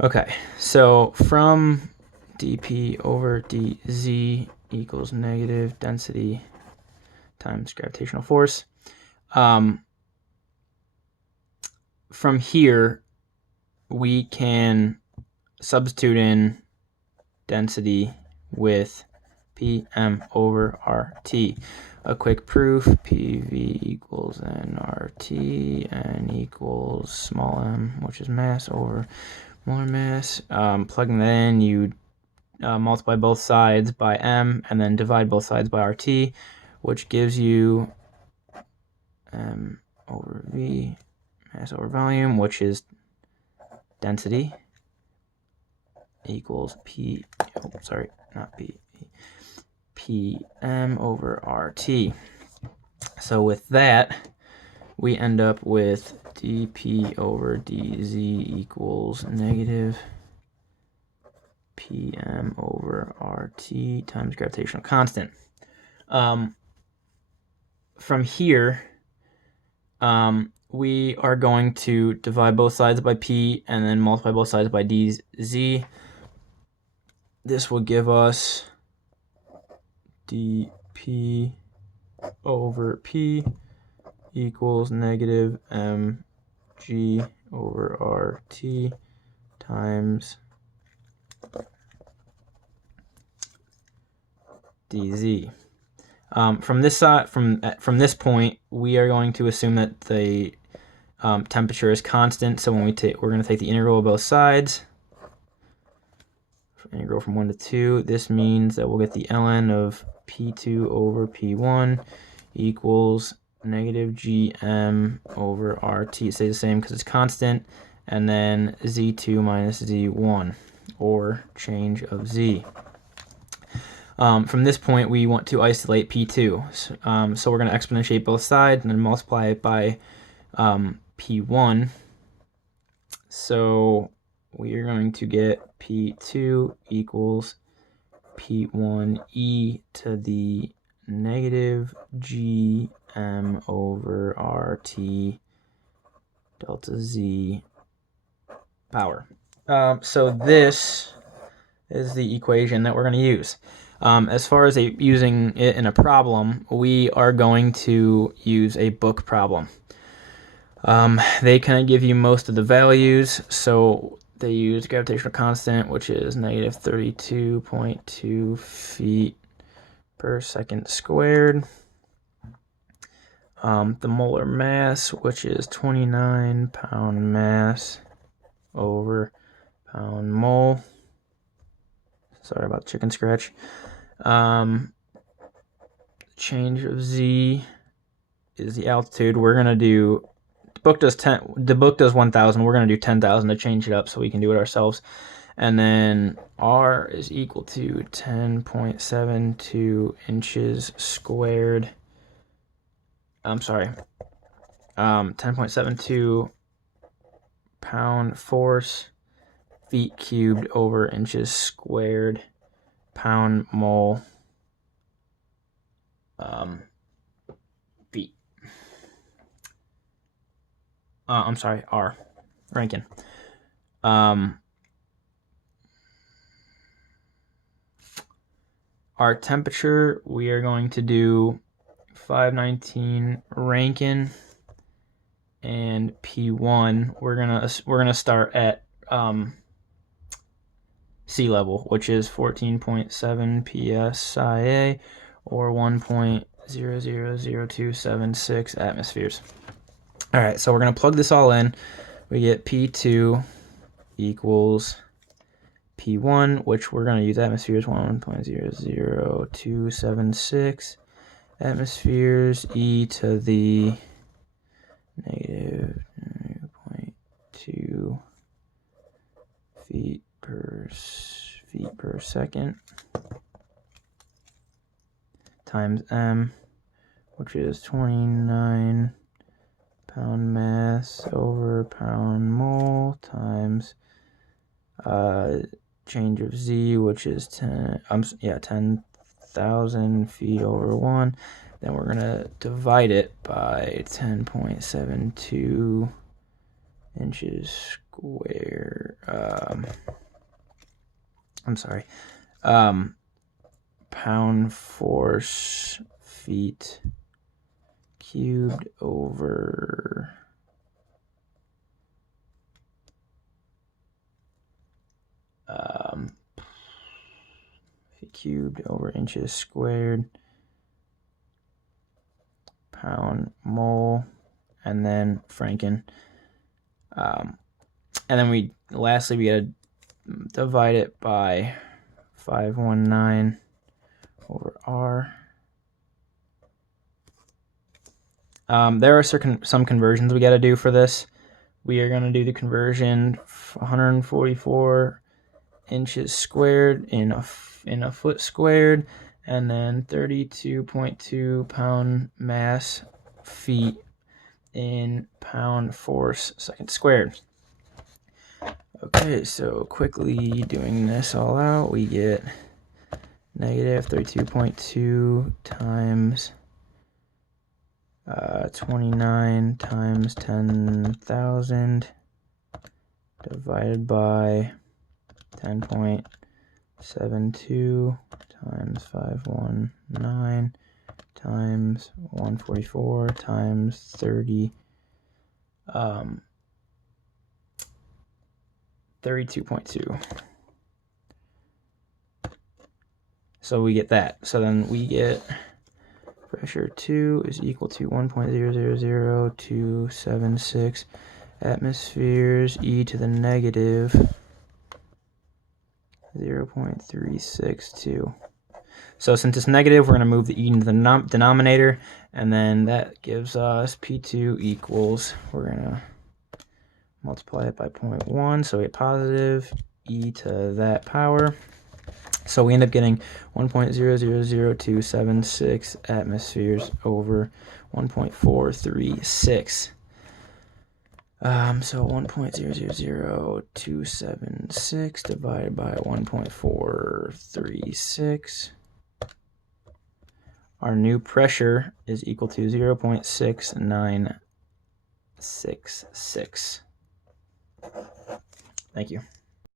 Okay, so from dp over dz equals negative density times gravitational force. From here, we can substitute in density with Pm over RT. A quick proof, PV equals nRT, N equals small m, which is mass over molar mass. Plugging that in, you multiply both sides by m and then divide both sides by RT, which gives you m over V, mass over volume, which is density, equals Pm over RT. So with that, we end up with dP over dz equals negative Pm over RT times gravitational constant. From here, we are going to divide both sides by P and then multiply both sides by dz. This will give us dP over P equals negative mg over RT times dz. From this side, from this point, we are going to assume that the temperature is constant. So when we're going to take the integral of both sides, integral from 1 to 2. This means that we'll get the ln of P2 over P1 equals negative Gm over RT. It stays the same because it's constant. And then Z2 minus Z1, or change of Z. From this point, we want to isolate P2. So we're going to exponentiate both sides and then multiply it by P1. So we are going to get P2 equals P1e to the negative Gm over RT delta Z power. So this is the equation that we're going to use. As far as using it in a problem, we are going to use a book problem. They kind of give you most of the values, so they use gravitational constant, which is negative 32.2 feet per second squared. The molar mass, which is 29 pound mass over pound mole. Sorry about chicken scratch. Change of Z is the altitude. We're gonna do. The book does 1,000. We're gonna do 10,000 to change it up so we can do it ourselves. And then R is equal to 10.72 inches squared. I'm sorry. 10.72 pound force, feet cubed over inches squared, pound mole, feet. I'm sorry, R. Rankine. Our temperature, we are going to do 519 Rankine, and P1 we're gonna start at sea level, which is 14.7 psia, or 1.000276 atmospheres. All right, so we're gonna plug this all in. We get P2 equals P1, which we're going to use atmospheres, 1.00276 atmospheres, e to the negative 0.2 feet per second times m, which is 29 pound mass over pound mole times change of Z, which is 10,000 feet over 1. Then we're going to divide it by 10.72 inches square, pound force feet cubed over feet cubed over inches squared, pound mole, and then Franken. And then lastly we gotta divide it by 519 over R. There are some conversions we got to do for this. We are going to do the conversion 144 inches squared in a foot squared, and then 32.2 pound mass feet in pound force second squared. Okay, so quickly doing this all out, we get negative 32.2 times 29 times 10,000 divided by 10.72 times 519 times 144 times 32.2. So we get that. So then we get pressure 2 is equal to 1.000276 atmospheres e to the negative 0.362. So since it's negative, we're going to move the e into the denominator, and then that gives us P2 equals, we're going to multiply it by 0.1, so we get positive e to that power. So we end up getting 1.000276 atmospheres over 1.436. So 1.000276 divided by 1.436. Our new pressure is equal to 0.6966. Thank you.